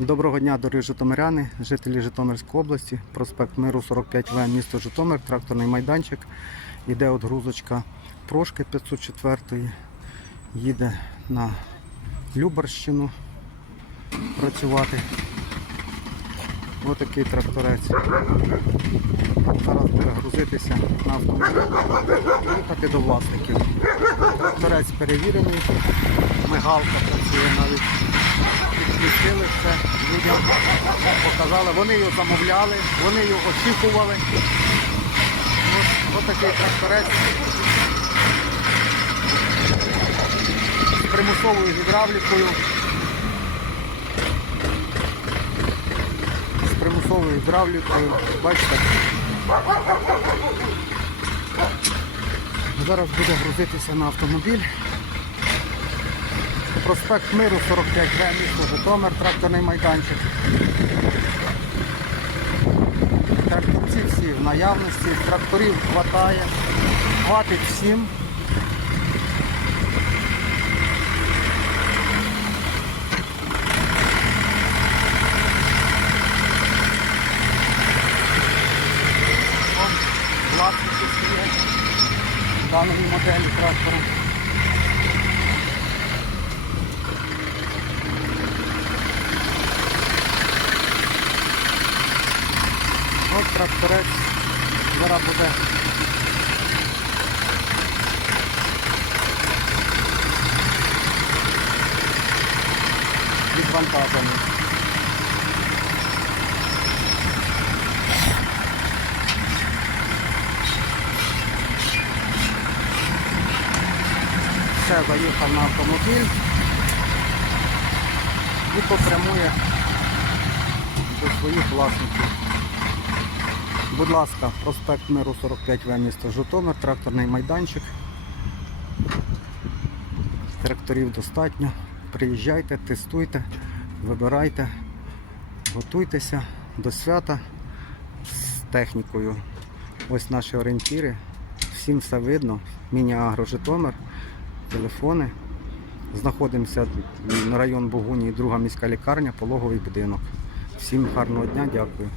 Доброго дня, дорогі житомиряни, жителі Житомирської області, проспект Миру 45В, місто Житомир, тракторний майданчик. Іде отгрузочка прошки 504, їде на Любарщину працювати. Ось такий тракторець. Зараз буде грузитися на автомобіль, їхати до власників. Тракторець перевірений, мигалка працює навіть підключили все людям, показали. Вони його замовляли, вони його очікували. Ось, ось такий тракторець з примусовою гідравлікою. З примусовою гідравлікою. Бачите? Зараз буде грузитися на автомобіль. Проспект Миру 45В, місто Житомир, тракторний майданчик. Тракторці всі в наявності, тракторів хватає, хватить всім. Власники стоять даної моделі трактора. От тракторець зараз буде. Відвантажений. Все, заїхав на автомобіль і попрямує до своїх власників. Будь ласка, проспект Миру 45В місто Житомир, тракторний майданчик. Тракторів достатньо. Приїжджайте, тестуйте, вибирайте, готуйтеся до свята з технікою. Ось наші орієнтіри. Всім все видно. Міні-агро Житомир, телефони. Знаходимося на район Богуні, друга міська лікарня, пологовий будинок. Всім гарного дня, дякую.